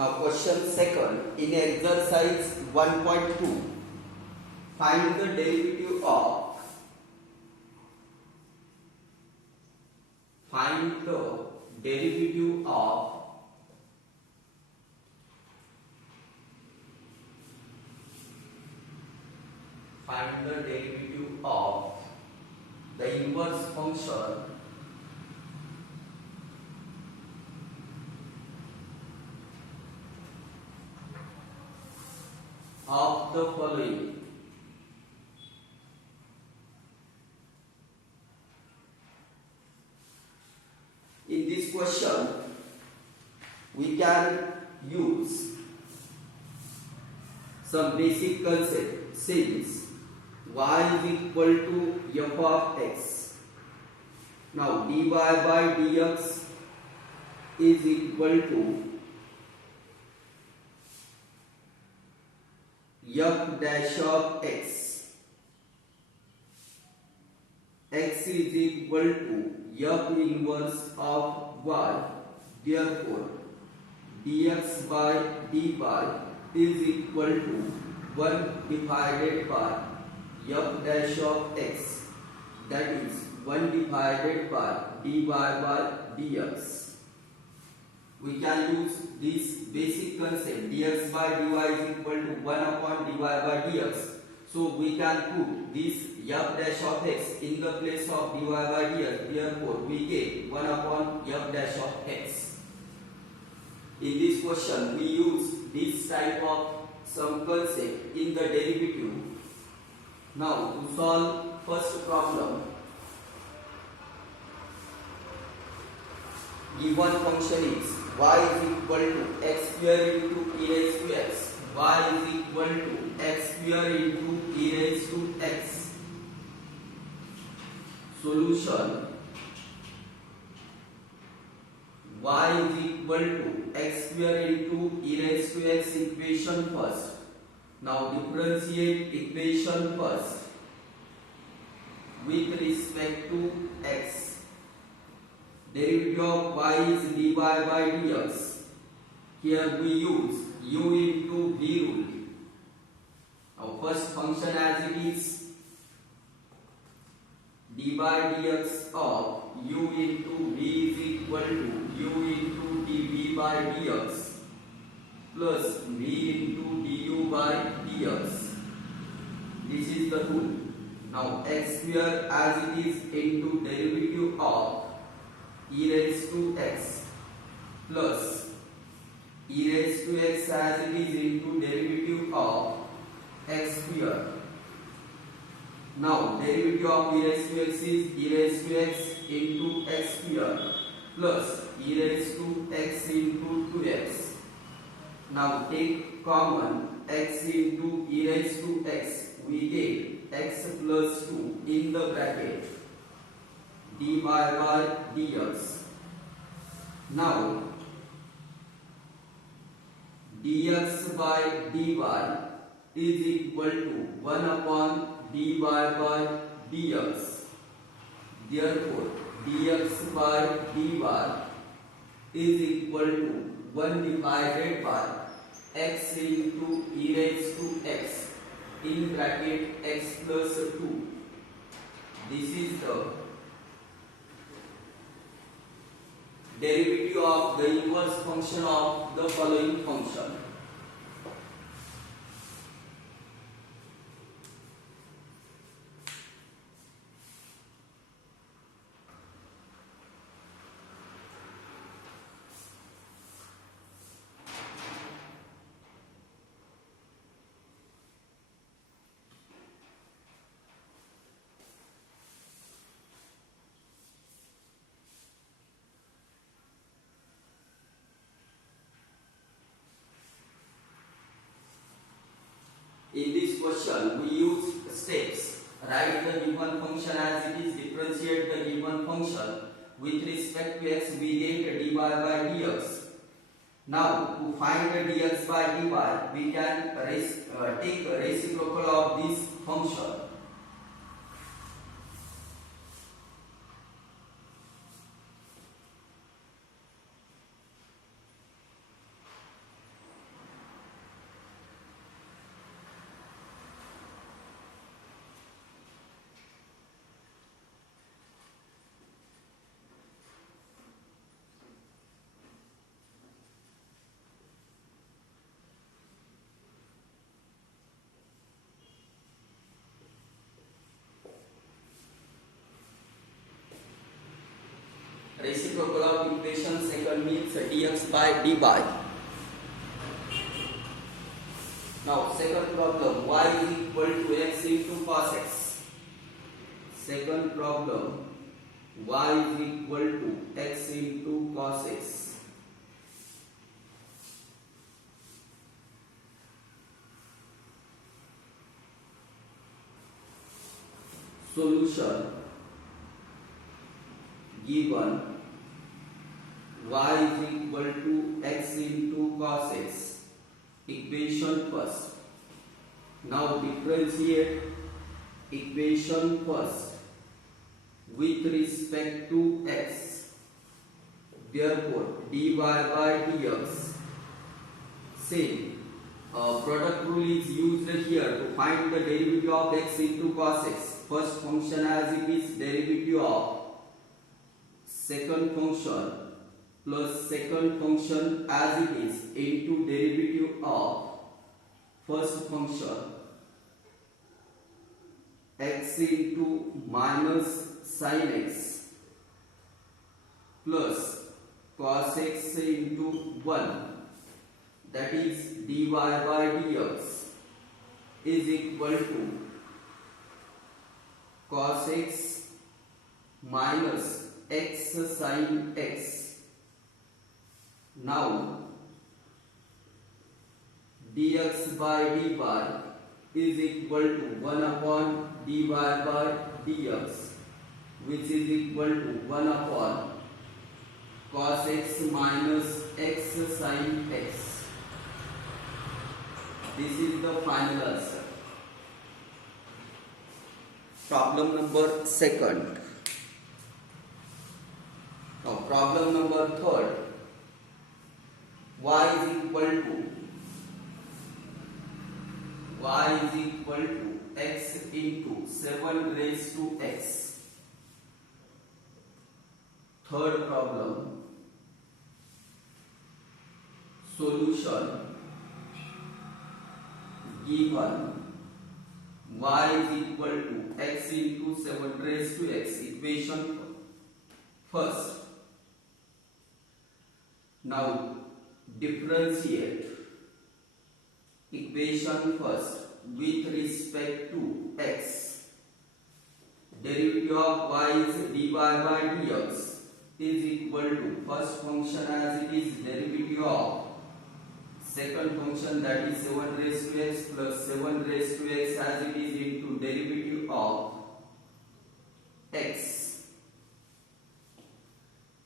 Now question second, in exercise 1.2, find the derivative of the inverse function of the following. In this question, we can use some basic concept since y is equal to f of x. Now dy by dx is equal to f dash of x. X is equal to f inverse of y. Therefore, dx by dy is equal to 1 divided by f dash of x, that is 1 divided by dy by dx. We can use this basic concept, dx by dy is equal to 1 upon dy by dx. So we can put this f dash of x in the place of dy by dx. Therefore, we get 1 upon f dash of x. In this question, we use this type of some concept in the derivative. Now, to solve first problem, given function is y is equal to x square into e raised to x. Y is equal to x square into e raised to x. Solution: y is equal to x square into e raised to x equation first. Now differentiate equation first with respect to x. Derivative of y is dy by dx. Here we use u into v rule. Now first function as it is dy by dx of u into v is equal to u into dv by dx plus v into du by dx. This is the rule. Now x square as it is into derivative of e raised to x plus e raised to x as it is into derivative of x square. Now derivative of e raised to x is e raised to x into x square plus e raised to x into 2x. Now take common x into e raised to x. We get x plus 2 in the bracket dy by dx. Now dx by dy is equal to 1 upon dy by dx. Therefore, dx by dy is equal to 1 divided by x into e raised to x in bracket x plus 2. This is the derivative of the inverse function of the following function. In this question, we use steps. Write the given function as it is, differentiate the given function. With respect to x, we get dy by dx. Now, to find the dx by dy, we can take a reciprocal of this function. Reciprocal of equation second means dx by dy. Now second problem, y is equal to x into cos x. Second problem, y is equal to x into cos x. Solution. Given y is equal to x into cos x. Equation first. Now differentiate equation first with respect to x. Therefore, dy by dx. Same. Product rule is used here to find the derivative of x into cos x. First function as it is derivative of second function plus second function as it is into derivative of first function x into minus sin x plus cos x into 1, that is dy by dx is equal to cos x minus x sin x. Now dx by dy is equal to 1 upon dy by dx, which is equal to 1 upon cos x minus x sin x. This is the final answer. Problem number second. Now problem number third, y is equal to x into 7 raised to x. Third problem. Solution. Given y is equal to x into 7 raised to x. Equation first. Now differentiate equation first with respect to x. Derivative of y is dy by dx is equal to first function as it is derivative of second function, that is 7 raised to x plus 7 raised to x as it is into derivative of x.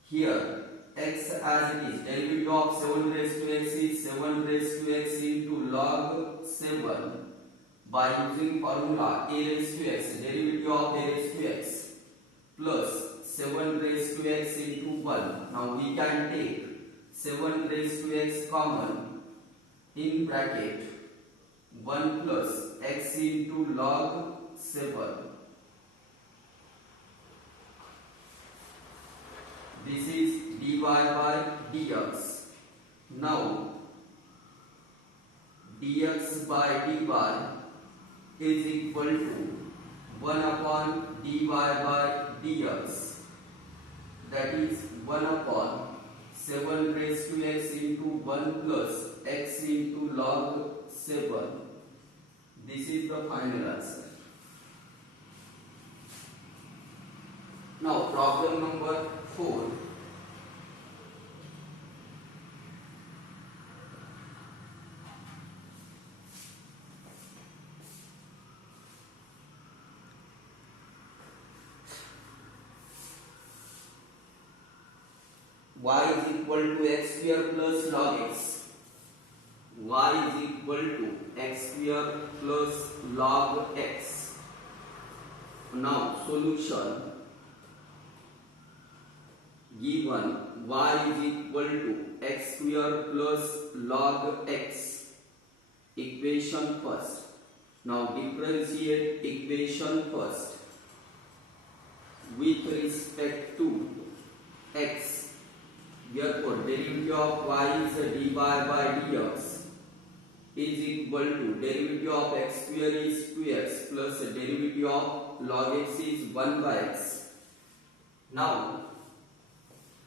Here x as it is derivative of 7 raised to x is 7 raised to x into log 7 by using formula a raised to x, derivative of a raised to x plus 7 raised to x into 1. Now we can take 7 raised to x common in bracket 1 plus x into log 7. This is dy by dx. Now dx by dy is equal to 1 upon dy by dx, that is 1 upon 7 raised to x into 1 plus x into log 7. This is the final answer. Now problem number 4. Y is equal to x square plus log x. Y is equal to x square plus log x. Now solution. Given y is equal to x square plus log x. Equation first. Now differentiate equation first with respect to x. Therefore, derivative of y is dy by dx is equal to derivative of x square is 2x plus derivative of log x is 1 by x. Now,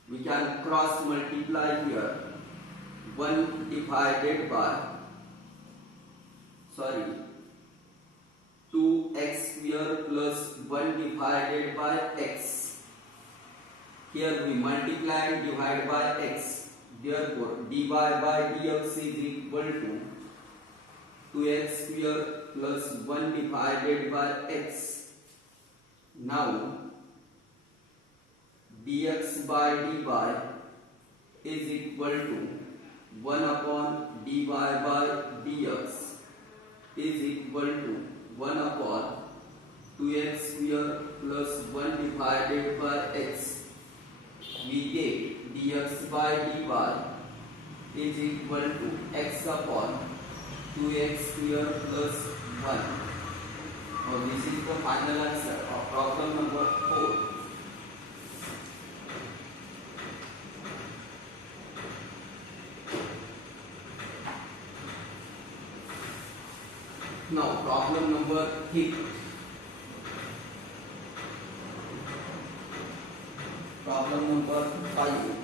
We can cross multiply here. 1 divided by, sorry, 2x square plus 1 divided by x. Here we multiply and divide by x. Therefore, dy by dx is equal to 2x square plus 1 divided by x. Now, dx by dy is equal to 1 upon dy by dx is equal to 1 upon 2x square plus 1 divided by x. We get dx by dy is equal to x upon 2x square plus 1. Now this is the final answer of problem number 4. Now problem number 3. Problem number 5.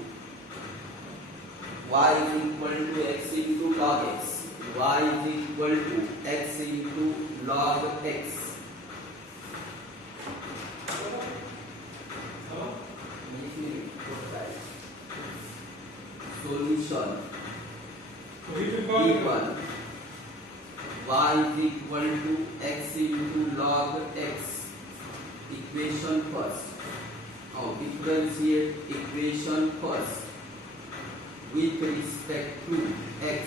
Y is equal to x into log x. Y is equal to x into log x. Solution. Given y is equal to x into log x. Equation first. Now differentiate equation first with respect to x.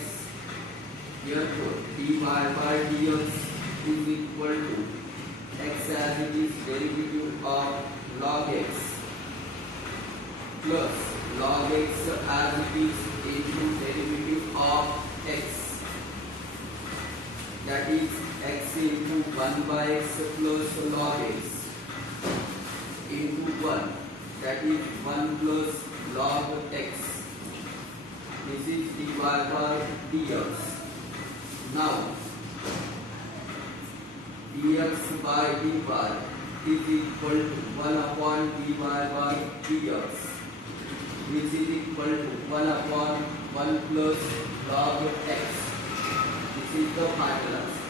Therefore, dy by dx is equal to x as it is derivative of log x plus log x as it is into derivative of x. That is x into 1 by x plus log x into 1. That is 1 plus log x. This is dy by dx. Now, dx by dy is equal to 1 upon dy by dx, which is equal to 1 upon 1 plus log x. This is the final answer.